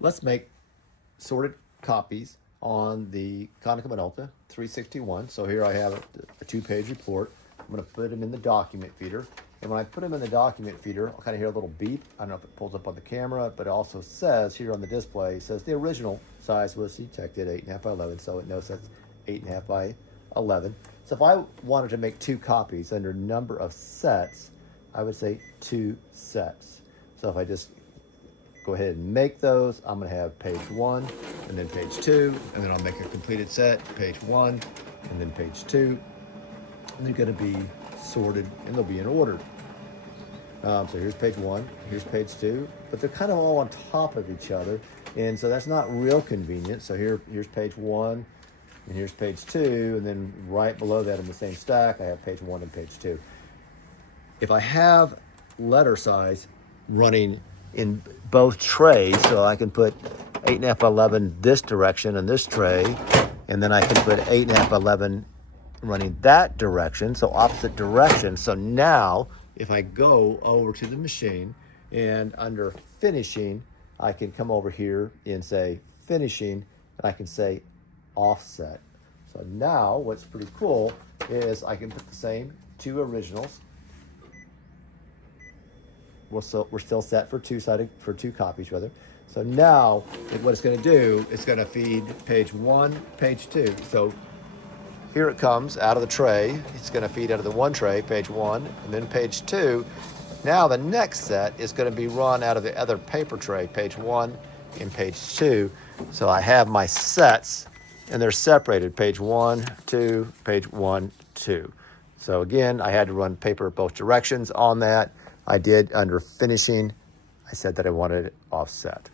Let's make sorted copies on the Konica Minolta 361. So here I have a 2-page report. I'm going to put them in the document feeder. And when I put them in the document feeder, I'll kind of hear a little beep. I don't know if it pulls up on the camera, but it also says here on the display, it says the original size was detected, 8.5 by 11. So it knows that's 8.5 by 11. So if I wanted to make 2 copies under number of sets, I would say 2 sets. So if I just go ahead and make those, I'm going to have page 1 and then page 2, and then I'll make a completed set, page 1 and then page 2. And they're going to be sorted and they'll be in order. So here's page 1, here's page 2, but they're kind of all on top of each other, and so that's not real convenient. So here's page 1 and here's page 2, and then right below that in the same stack I have page 1 and page 2. If I have letter size running in both trays, so I can put 8.5 by 11 this direction in this tray, and then I can put 8.5 by 11 running that direction, so opposite direction. So now if I go over to the machine and under finishing, I can come over here and say finishing, and I can say offset. So now what's pretty cool is I can put the same 2 originals. We're still set for 2 copies rather. So now what it's going to do, it's going to feed page 1, page 2. So here it comes out of the tray. It's going to feed out of the one tray, page 1, and then page 2. Now the next set is going to be run out of the other paper tray, page 1 and page 2. So I have my sets, and they're separated, page 1, 2, page 1, 2. So again, I had to run paper both directions on that. I did under finishing. I said that I wanted it offset.